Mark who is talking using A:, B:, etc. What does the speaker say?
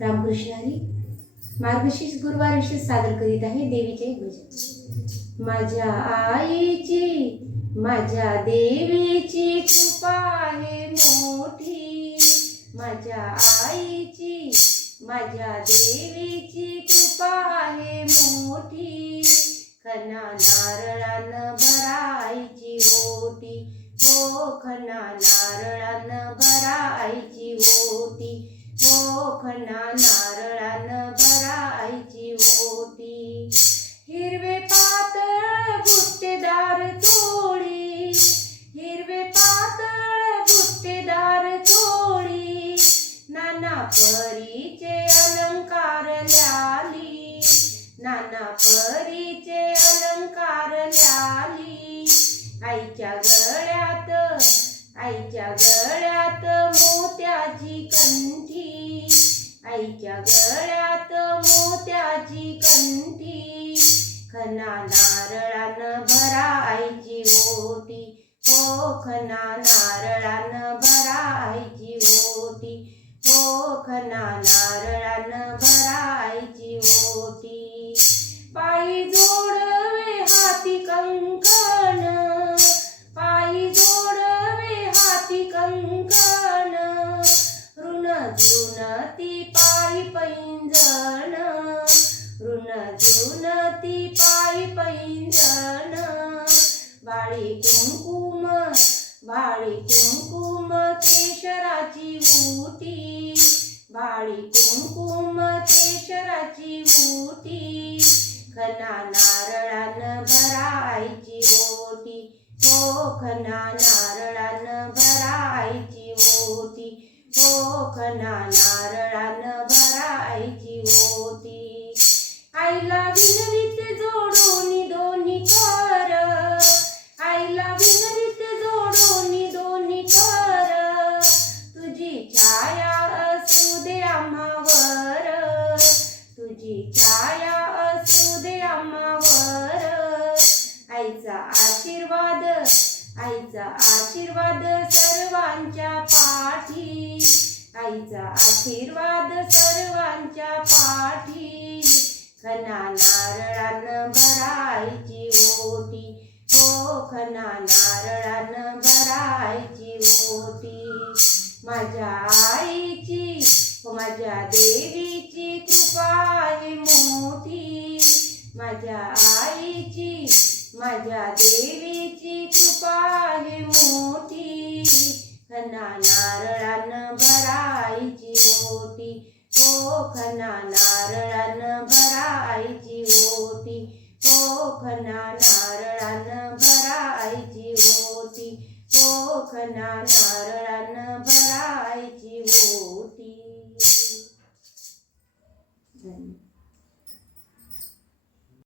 A: रामकृष्ण हरी मार्गशीर्ष गुरुवार विशेष सादर करीत आहे देवीचे भजन. माझ्या आईची माझ्या देवीची कृपा आहे मोठी. माझ्या आईची माझ्या देवीची कृपा आहे मोठी. खना नारळानं भरायची ओटी. हो खना नारळानं भरायची ओटी. हो नारळान नारळानं भरायची ओटी हिरवे पातळ बुट्टेदार चोळी हिरवे पातळ बुट्टेदार चोळी नाना परीचे अलंकार ल्याली. नाना परीचे अलंकार ल्याली. आईच्या गळ्यात आईच्या गळ्यात आईच्या गळ्यात मोत्याची कंठी. खना नारळान भरा आईची ओटी. हो खना भरा आईजी ओटी. हो खना नारळानं पैंजण ऋण जुनती पायी पैंजण बाळी कुंकुम बाळी कुंकुम केशराची ऊटी बाळी कुंकुम केशराची ऊटी खना नारळान भरायची ओटी हो खना नारळान भरायची ओटी हो खना नारळान भरा ओटी आईला विनरीत जोडून दोन्ही कर. आईला विनरीत जोडून दोन्ही कर. तुझी छाया असू दे आम्हावर. तुझी छाया असू दे आम्हावर. आईचा आशीर्वाद आईचा आशीर्वाद सर्वांच्या पाठी. आईचा आशीर्वाद सर्वांच्या पाठी. खना नारळानं भरायची ओटी. हो खना नारळानं भरायची ओटी. माझ्या आईची हो, माझ्या देवीची कृपा आहे मोठी. माझ्या आईची माझ्या देवीची कृपा आहे मोठी. खना नारळ ओटी नारळान भरायची ओटी. हो नारळान भरायची ओटी. हो नारळान भरायची ओटी.